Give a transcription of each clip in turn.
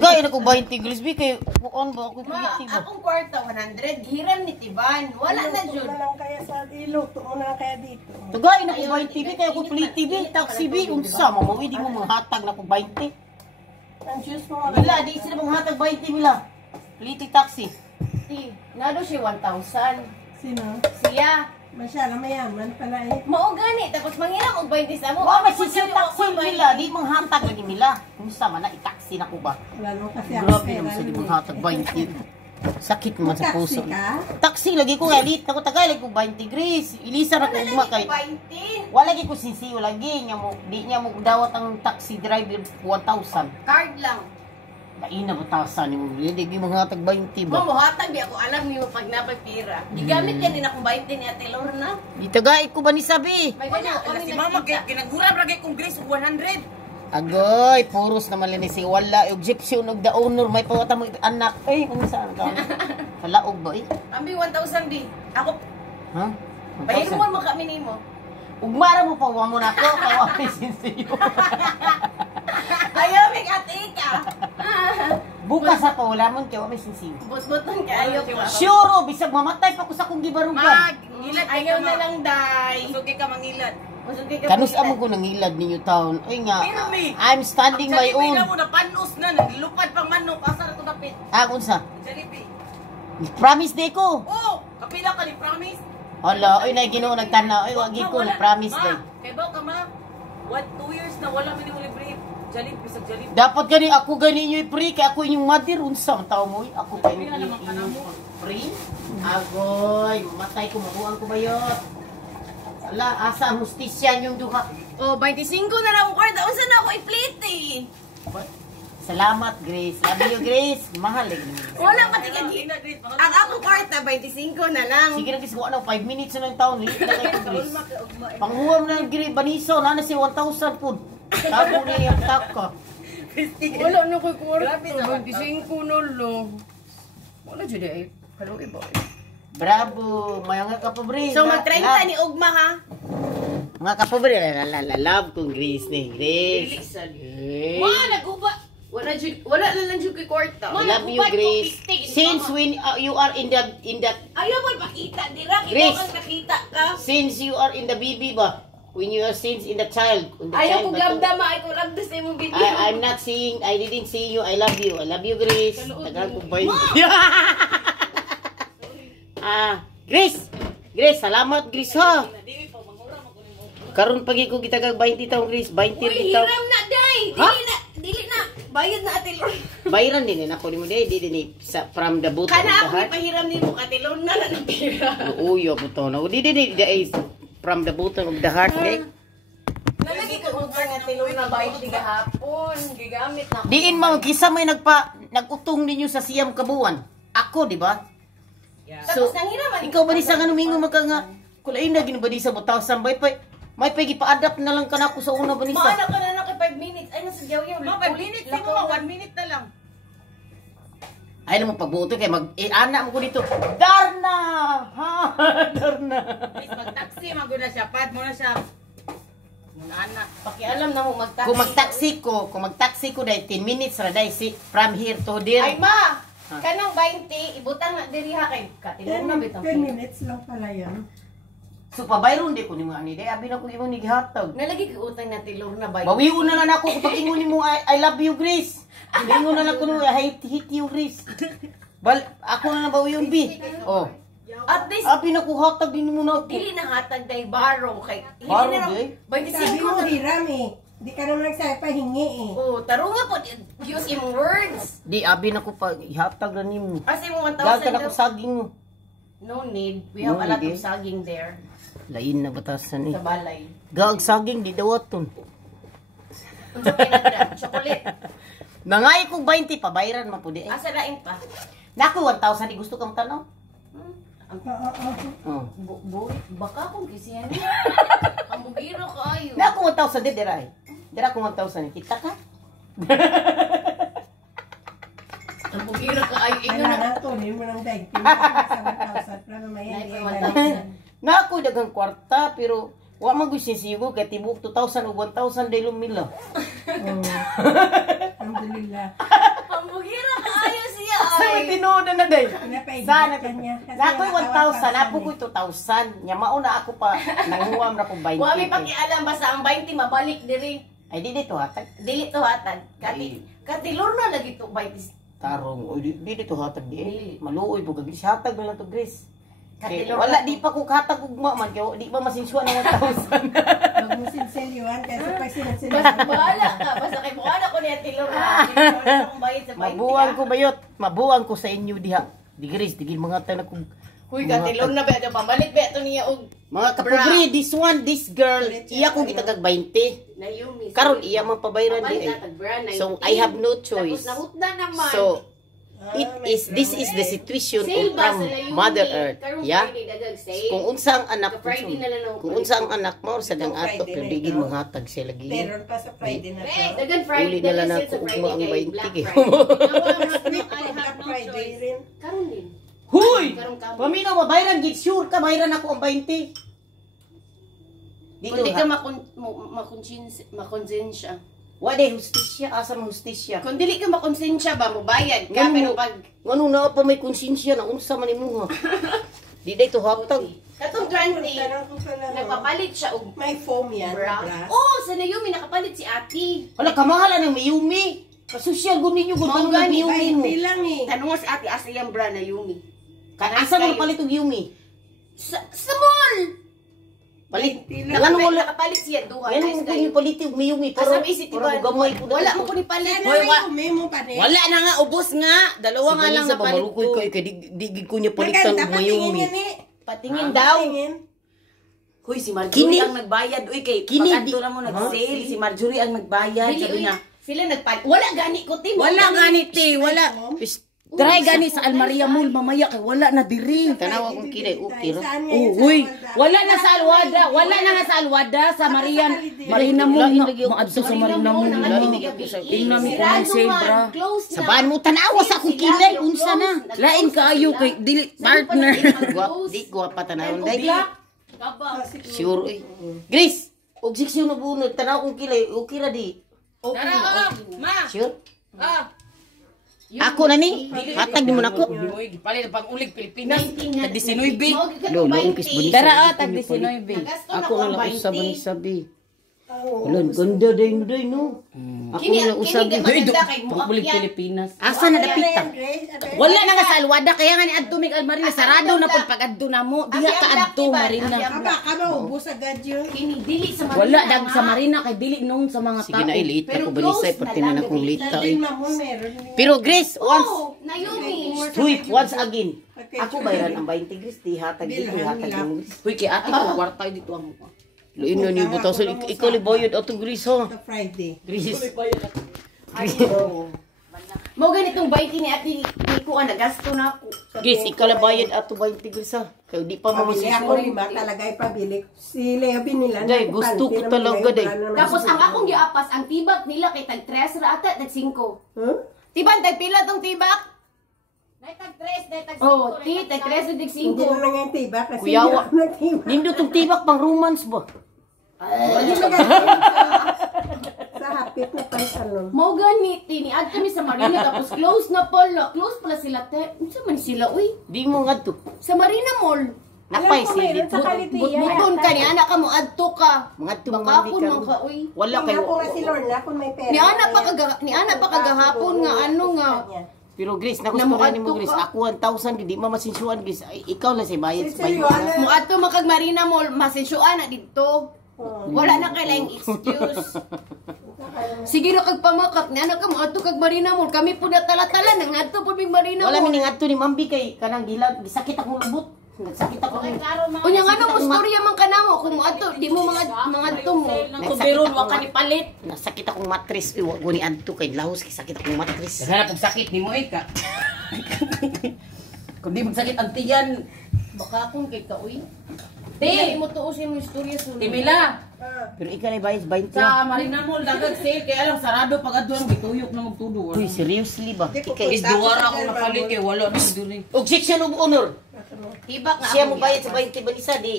Tagay na ko 20 Grisby kay kuan ba ako Ma, piti ba. akong kwarta 100, hiram ni Tiban. Wala na jud. lang kaya sa iluto mo na kaya dito. Tagay na ko 20 bi kay ako pliti bi taxi bi unsa mo di mo manghatag na ko 20. Ang juice mo Bila di sila manghatag 20 bila. Pliti taxi. Ti, nado siya 1,000. Sino? Siya. Masyala mayaman pala eh. Mao gani tapos manghiram og 20 sa mo. Wa may sisiw taxi nila di manghatag lagi nila. Unsa man na i-taxi na ko ba. Lalo kasi ako Grabe naman sa di manghatag 20. Sakit naman sa puso. ka? Taxi lagi ko elit ako tagay lagi ko 20 Gris. Ilisa ra ko ugma kay 20. wala lagi ko sisiw lagi nya mo di niya mo dawat ang taxi driver 1,000. Card lang. Laina ba tasa ni mo di manghatag 20 ba. Mo hatag di ako alam niyo pag napagpira. Gigamit yan din akong 20 ni Ate Lorna. Di tagay ko ba ni sabi. May ganyan kami Si mama ginagura ra kay kong Grace og 100. Agoy, puros naman ni si wala og gypsy og the owner may pawata mo anak. Ay, unsa ka? Kalaog ba eh? Ambi 1,000 di. Ako Ha? pahiram mo kami nimo. Ugmara mo pa wa mo nako kay wa may sinsiyo. Ayaw mig ate ka. Bukas ako wala mo kay wa may sinsiyo. Bot-boton ka ayaw ka. Sure, bisag mamatay pa ko sa kong gibarugan. Mag, ngilad kay Ayaw ka, na ma. lang dai. Sugi ka mangilad. Masugi ka. Kanus amo ko nangilad ninyo taon. Ay nga, Pero me, I'm standing my Jollibee own. na mo na panos na naglupad pang manok asa ra to dapit. Ah, unsa? Jollibee. Promise day ko. Oh, kapila ka ni promise. Hala, ay na Ginoo nagtanaw. Ay wagi ko na promise day. Kay ba ka ma? What 2 years na wala man mo libre. Jollibee sa Jollibee. Dapat gani ako gani inyo free kay ako inyong mother unsa ang tao mo? Ako kay Pila naman ka na mo. free. Agoy, matay ko mabuang ko bayot. Ala, asa ang hustisya yung duha. Oh, 25 na lang ang kwarta. Unsa na ako i-plate eh. Salamat, Grace. Love you, Grace. Mahal eh. Wala pati ka di. Ang akong kwarta 25 na lang. Sige na, Grace. Kung ano, 5 minutes na ng taon. Late na kayo, Grace. Panghuwam na ng Grace. Baniso, na si 1,000 po. Tago niya yung tak ka. Wala na ko'y kwarta. 25 na lang. Wala dyan eh. Hello, iba eh. Bravo. Mayang ka pa, Grace. So, mag-30 ni Ugma ha? Mga kapobre, love kong Grace ni Grace. Hey. naguba. Wala na lang dyan kay kwarta. I love you, Grace. Since when you are in the Ayaw mo ipakita. Dira, Grace. ikaw ang nakita ka. since you are in the baby ba? When you are since in the child, Ayaw child kong ba to? lamdama. Ayaw kong lamdas sa imong video. I'm not seeing, I didn't see you. I love you. I love you, Grace. Tagal ko ba yun? Grace! Grace, salamat, Grace, ha? Karon pagi ko gitagag 20 taong, Grace. 20 Uy, rin taong. hiram na, day. Ha? Dili na. Bayad na, Ate Lorna. Bayaran din ako ni mo, day. Di din sa from the bottom of Kana the ako heart. ipahiram ni mo, Ate Lorna na ng pera. Uyo po to. No? Di from the bottom of the heart, day. Nalagi ko utang nga Ate Lorna bayad di gahapon. Gigamit na. Diin mo, kisa may nagutong ninyo sa siyam kabuan. Ako, di ba? Tapos nanghiraman. Ikaw ba di sa nga numingo maka nga? Kulain na ginaba di sa butasan. May pagi pa-adapt na lang ka na ako sa una ba ni sa? Maana ka na kay 5 minutes. Ay, nasa yaw-yaw. Ma, 5 minutes di mo 1 minute na lang. Ay naman pagbuto kay anak mo ko dito. Darna! Ha? Darna. Please mag-taxi maguna siya. Pad mo na siya. Muna anak. Pakialam na mo magtaxi. Kung magtaxi ko dahil 10 minutes ra dahil from here to there. Ay, ma! Kanang 20, ibutang na diri ha kay Katilong na bitang. 10 minutes lang pala yan. So pabayron di ko ni mga ani day abi na ko imo ni gihatag. Nalagi ko utang na Tilong na bayad. Bawiun na lang ako kapag ingon nimo I love you, Grace. Ingon na lang ko no I hate you, Grace. Ako na nabawiyon bi. Oh. At least, Abi na ko hatag din mo na ako. dili na hatag day baro kay Baro, hindi na day? 'Sabi 25 mo na. hiram eh. Di ka naman nagsabi pa hingi eh. Oh, tarunga po use imong words. Di abi na ko pa ihatag na nimo. As imong Gal 1,000 ka na ko daw. saging mo. No need. We have No a lot need, of saging there Lain na batasan ni. sa balay. Gag saging di dawaton. Unsa kay nagda? Chocolate. Nangay ko 20 pa bayaran man pud di. Asa lain pa? Nako 1,000 di gusto kang tanaw. Oh. Baka kung kisiyan. Ang bugiro kaayo. Nako 1,000 di diray. Dira ko 1,000 kita ka. Ang bugiro kaayo. Ingon Wala na. na to, hindi mo nang daig. Sa 1,000 para mamaya hindi ay Nako dagang kwarta pero wa man gyud sisigo kay tibok 2,000 o 1,000 day lumila. Alhamdulillah. Ang bugira kaayo siya. Sa may tinoda na day. Sana Pinapaeditan niya. Kasi Nakoy nakatawa 1,000, pa apo ko 2,000. Nya mauna ako pa nanguwam na kong 20. Wa mi pakialam basta ang 20 mabalik diri. Ay di dito hatag. Dili to hatag. Kati lorna lagi to 20. Tarong, oy di dito hatag di. Dili. Maluoy po kag hatag na lang to Grace. Kay, Katilor wala na di pa ko katag ugma man kay di ba masinswa ng 1,000. Huwag mo sinselyuhan kasi pag Basta bahala ka. Basta kay buhala ko niya tilor na. Tilor akong bayad sa 20. Mabuang ko bayot, mabuang ko sa inyo diha. Di Grace, digil mga tan akong Huy, katilor na ba ito? Pamalit ba ito niya og mga kapugri, this one, this girl, iya kong gitagag 20. Nayumi. Karon iya man pabayran di. Pamalit na tag-brand. So I have no choice. Tapos nahutda naman. So this is the situation Sale ba from sa Nayumi? Mother Earth. Karong Yeah. Friday dagag sale. Kung unsa ang anak ko, Friday na lang ako. kung unsa ang anak mo sa dang ato Friday pero na digid ito. manghatag sila lagi. Meron pa sa Friday na to. Dagan Friday. Uli na lang dagan ako sale sa ugma ang Friday kay 20 Black kay. Friday. I have no Friday rin. Karon din. Huy! Karong kamo. Paminaw mabayran gid sure ka bayran ako ang 20. Dito Kung di ka ha. makonsensya. Wa day hustisya, asa man hustisya. Kung dili ka makonsensya ba, mubayad ka. Ngano- Pero pag Ngano na pa may konsensya na unsa man imuha. Di day to hatag. katong 20, Tanong ko sa laro. nagpapalit siya og May foam yan. bra. bra. Oh, sa Nayumi nakapalit si Ate. Wala kamahala ng Miyumi. Kasosyal gud ninyo gud Mao tanong ng gani, Miyumi mo. 20 lang eh. Tanong mo si Ate asa yung bra Nayumi. Asa mo palit og Yumi? Sa mall. Palit. 20 lang. Ngano wala Nakapalit siya duha. Yan Nice mo guy. yung paliti og Miyumi pero Kasab isi pero tiba. gamay ko Wala mo ko ni palit. Ano Hoy, may umemo pa rin? wala na nga ubos nga. Dalawa nga lang napalit malukoy ko. kay di gid ko niya palitan Maganda og pa tingin Miyumi. yan eh. Patingin daw. Patingin. Hoy, si Marjorie Kini- ang nagbayad. Uy, kay Kini- pag-adto na mo nag-sale. Si Marjorie ang nagbayad. Dili, Sabi uy, niya, sila nagpalit. Wala gani ko tin. wala ganit eh, wala. Try gani sa Almaria Mall mamaya kay wala na diri. Tanawa kong kinay okay ra. Saan nga yun sa Uy, Alwalda? wala na sa Alwada, wala na nga sa Alwada sa Marian. Marina Mall na, maadto sa Marina Mall na. Tingnan mi ko ang zebra. Sa baan mo tanawa sa akong kilay unsa na. Lain kaayo kay dili partner. Di guwapa tanawon day. Ah, sige. Sure eh. Grace, og seksyon na bunod tanaw kong kilay okay ra di. Tara, ma. Sure. Ah, Ako na ni. Hatag ni mo nako. Uy, gipalit pag ulig Pilipinas. Tag 19. Lo, umpis bunisa. Tara, tag 19. Ako na lang usab ni sabi. Wala, ganda day mo day no. Ako na lang usab. Pag ulig Pilipinas. Asa na dapita? Wala na nga sa Alwada kaya nga ni adto mig Almarina sarado na pud pag adto na mo. Diha ka adto Marina. Aba, ka ba ubos agad yun? Kini dili sa Marina. Wala dag sa Marina kay dili noon sa mga Sige tao. na ilita Pero ko banisay close na pati lang, na akong lita Sa eh. Tingnan meron. Pero Grace, once Oh, Nayumi. sweet once again. Ako bayaran ang 20 Grace, di hatag dito, di hatag mo. Uy, kay ate ko kwarta dito ang mukha. Luin na ni butaw sa ikaw liboyod ato Grace ho. Sa Friday. Grace. Mo ganitong 20 ni Ate Nico ang nagasto na ako. Grace, ikaw la bayad ato 20 Grace ha. Kaya di pa Pabili mamasisi. ako lima talaga ipabili. Si Leo binila. Day, gusto ko talaga, day. Tapos ang akong giapas ang tibak nila kay tag 3 ra ata tag 5. Huh? Tiban tag pila tong tibak? Nay tag 3, nay tag 5. Oh, tag 3 tag Hindi 5. na lang yung tiba kasi Kuyawa. hindi ako nagtiba. Nindo tong tibak pang romance ba? Hindi maganda sa hapit na pantalon. Mo gani tini adto mi sa Marina tapos close na pala. Close pala sila te. Unsa man sila uy? Di mo ngadto. Sa Marina Mall. Napay Alam ko, si meron dito. sa Kalitiya. Buton ka ni anak ka mo adto ka. Mga Bakapon man ka uy. Wala Tingnan kayo. ko nga si Lorna kung may pera. Ni ana pa kagahapon nga ano nga. Pero Grace, nagustuhan ni mo Namuadto Grace. ka. Ako 1,000 di masinsuan Grace. Ay, ikaw lang si bayad sa Seryo, bayad. Mo adto makag Marina Mall masensyuan na dito. Wala na kay laing excuse. Sige na kag pamakak ni anak ka mo adto kag Marina Mall. Kami pud na tala-tala nang adto pud mig Marina Wala Mall. mining adto ni Mambi kay kanang gilag, gisakit akong lubot. Nagsakit ako. Unya nga mo storya man kanamo kung mo adto di mo mga adto mo. Nagsakit wa ka ni palit. Nasakit akong mattress. Iwa ko ni adto kay lahos kay sakit akong mattress. Hanap og sakit nimo ka. Kung di magsakit ang tiyan, Baka kung kay ka uy. Di. Di mo tuusin mo istorya sunod. Timila. Pero ikaw ay bayad 20. Sa Marina Mall dagag sale kaya lang sarado pag adto ang gituyok na magtudo. Uy, seriously ba? Is duwara ako napalit kay wala na diri. Og section of honor. Tibak nga. Siya ako mo bayad sa giapos. 20 ba isa di?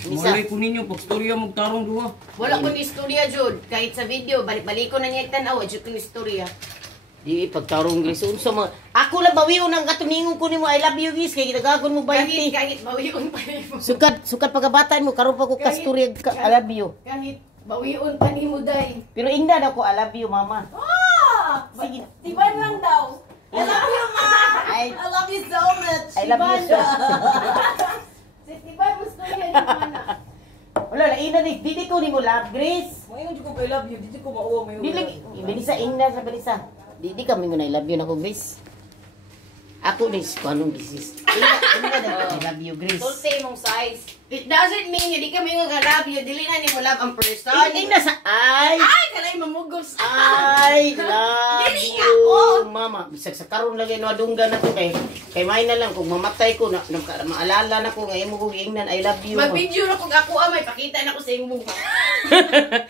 Nisa. Malay ko ninyo pag storya magtarong duha. Wala ko ni istorya jud kahit sa video balik-balik ko na niya tanaw jud ko ni istorya. Di pagtarong Gris unsa mga ako lang bawion ang katuningon ko nimo I love you Gris kay gitagagon mo 20. Kahit bawion pa nimo. Sukat pagkabataan mo karon pa ko kasturya I love you. Kahit bawion pa nimo day. Pero ingna daw ko I love you mama. Sige. Tiban lang daw. I love you, ma. I love you so much. I love you so. Si Tiban gusto yan mana. Wala la ina di ko nimo love Gris. Mayon jud ko kay love you, dito ko mauwa mayon. Dili Benisa ingna sa Benisa. Di kami mo na I love you na ko Gris. Ako ni ko anong business. Ingna daw I love you Gris. Sulti mong size. It doesn't mean hindi kami nga love you. Dili na nimo love ang person. Ingna sa ay. Ay, kalay mamugos. I love Dili you, ako. mama. Bisag sa karon lagi no adunggan na ko kay may na lang kung mamatay ko na maalala na ko nga imo kong ingnan I love you. Mag-video na kung ako may pakita na ko sa imong.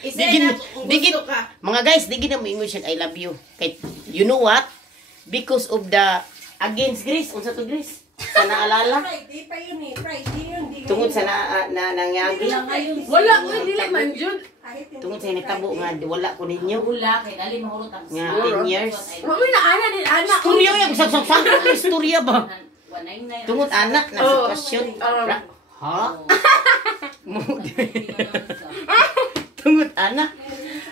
Digin na kung gusto ka. mga guys, digin na mo ingon siya I love you. Kay you know what? Because of the against Gris, unsa to Gris? Sa naalala? Friday pa yun eh. Friday yun. Di Tungod sa nangyagi. Wala ko dili man jud. Tungod sa nitabo nga wala ko ninyo. Wala kay dali mahurot ang Nga 10 years. Mami na ana din ana. Istorya yung sagsang istorya ba? 199. Tungod anak na sitwasyon. Ha? Tungod anak.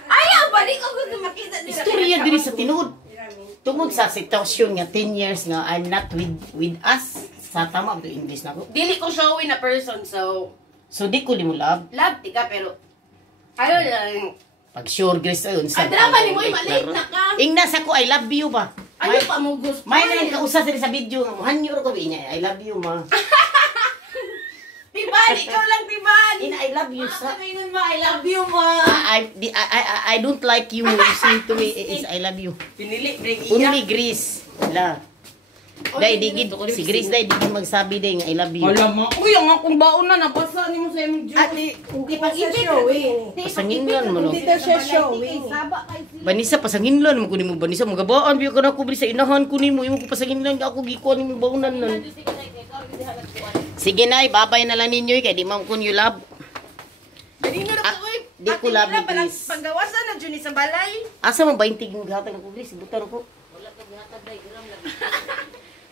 Ayaw balik ko gusto makita nila. Istorya diri sa tinuod. Tungod sa sitwasyon nga 10 years nga I'm not with us. Sa tama ito English na ko. Dili ko showy na person so So di ko limo love. love ti ka pero ayaw lang. Pag sure Grace ayun sa. Ay drama ni mo maliit na ka. Ingna sa ko I love you ba? Ayaw pa mo gusto. May na kausap diri sa video nga hanyo ko niya I love you ma. Tiban, ikaw lang tiban. In I love you sa. Sabihin mo I love you ma. I don't like you. You say to me is I love you. Pinili break Only Grace. La. Dai digid si Grace dai digid magsabi dai nga I love you. Alam mo, uy, ang akong baon na, nabasa ni mo sa imong Diyos. Hindi pa siya showing. Pasanginlan mo no. Hindi daw siya showing. Banisa pasanginlan mo kunin mo Banisa magabaan biyo ka na ko sa inahan ko nimo imo ko pasanginlan ako gikuan nimo baunan nan. Sige nay, babay na lang ninyo kay di man kun you love. Dili na Ah, ko oy. di ko love you, Grace. Paggawasan na jud ni sa balay. Asa mo 20 ging gihatag ako Grace, butar ko.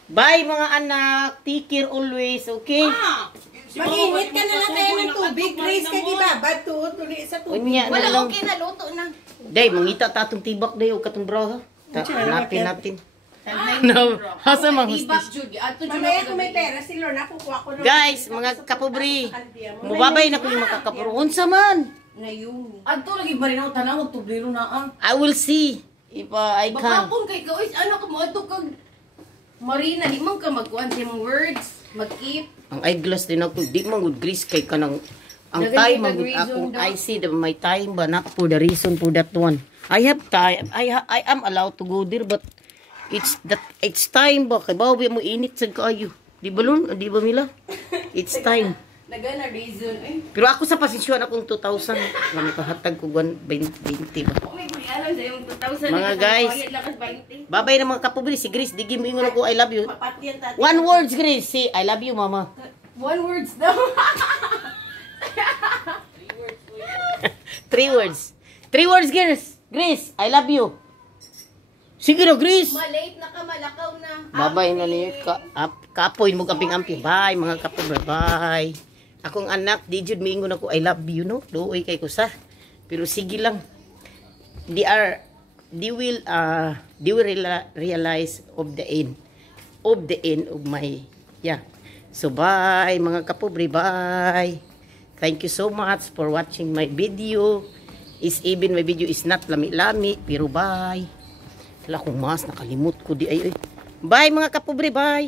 Bye mga anak, take care always, okay? Mag-init ka na lang kayo ng tubig. Grace ka diba? Bato, tuli sa tubig. Unya na Wala lang. okay na luto na. Day, mangita tatong tibak day o katong bra ha. Hanapin natin. No, asa mang Ibak hustis. jud. Ato jud Mamaya kung may pera si Lorna, kukuha ko ng... Guys, mga kapobri, mubabay na ko yung makakapuro. Unsa man? Ngayong. Adto lagi ba rin ako tanaw, tubliro na ang. I will see if I can. Bakapon kay ka oy ano ka mo ato kag Marina di man ka magkuan sa imong words, mag-keep. Ang eyeglass din ako, di man good Grace kay kanang ang Nagay time ka man good reason ako. daw. I see the my time but not for the reason for that one. I have time. I am allowed to go there but it's time ba kay bawi mo init sa kayo. Di ba lun? Di ba Mila? It's time. Nagana reason eh. Pero ako sa pasensyon akong 2,000 lang kahatag ko 20 ba. May alam sa imong 2,000 Mga guys. lakas 20. Babay na mga kapobri si Grace, digi mo ingon ako I love you. Papatyan tati. One words Grace, say I love you mama. One words daw. 3 words. 3 words Grace. Grace, I love you. Sige na Grace. Malate na ka, malakaw na. Babay na niyo kapoy mo kamping-amping. Bye mga kapobri. Bye. Akong anak, di jud miingon ako I love you no. Duoy kay ko sa. Pero sige lang. They will realize of the end of my so bye mga kapobri, bye. Thank you so much for watching my video. Even my video is not lami-lami pero bye. Wala kong mas nakalimot ko di ay. Bye mga kapobri, bye.